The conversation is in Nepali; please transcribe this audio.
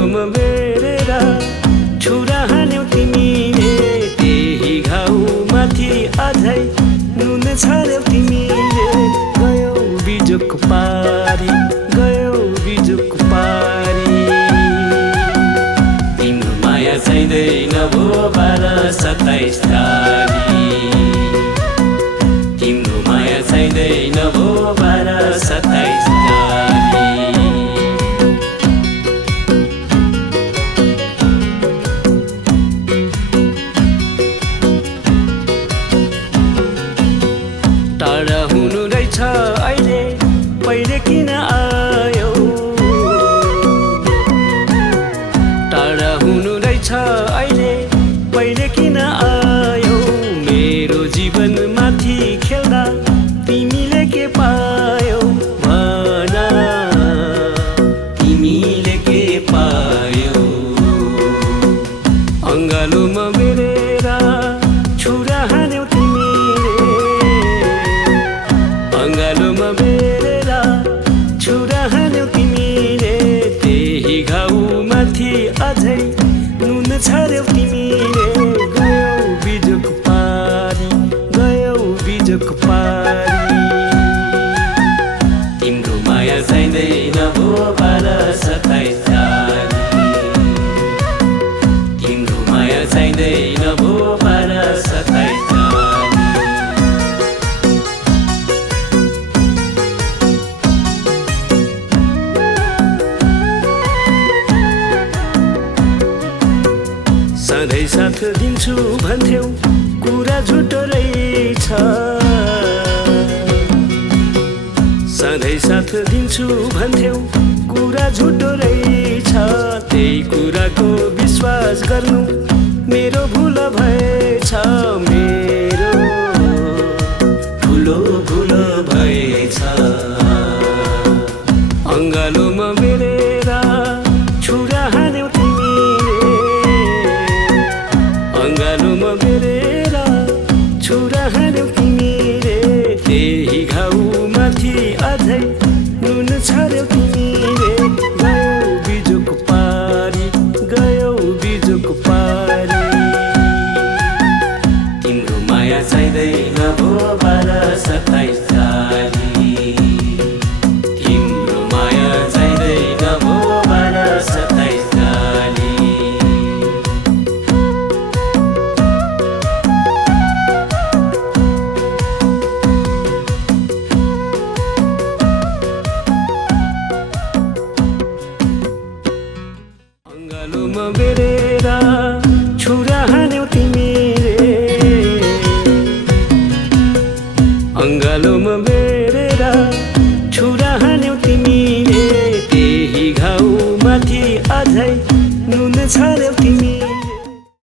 अँगालोमा बेरेर छुरा हान्यौ तिमीले त्यही घाउमाथि अझै नुन छर्यौ तिमीले गयौ बिजोक पारी गयौ बिजोक पारी तिम्रो माया चाहिँदैन भो 12-27 तारिक तिम्रो माया चाहिँदैन भो 12-27 टाढा हुनु रहेछ अहिले पहिले किन आयो टाढा हुनु रहेछ अहिले पहिले किन आयो मेरो जीवनमाथि खेल्दा तिमीले के पायौ भन तिमीले के पायौ अँगालोमा बेरेर छुरा हान्यौ अँगालोमा बेरेर छुरा हान्यौ तिमीले त्यही घाउमाथि अझै नुन छर्यौ तिमीले गयौ बिजोक पारी गयौ बिजोक पारी तिम्रो माया चाहिँदैन भो 12-27 तारिक तिम्रो माया चाहिँदैन भो 12-27 तारिक सधैँ साथ दिन्छु भन्थ्यौ कुरा झुटो रहेछ सधैँ साथ दिन्छु भन्थ्यौ कुरा झुटो रहेछ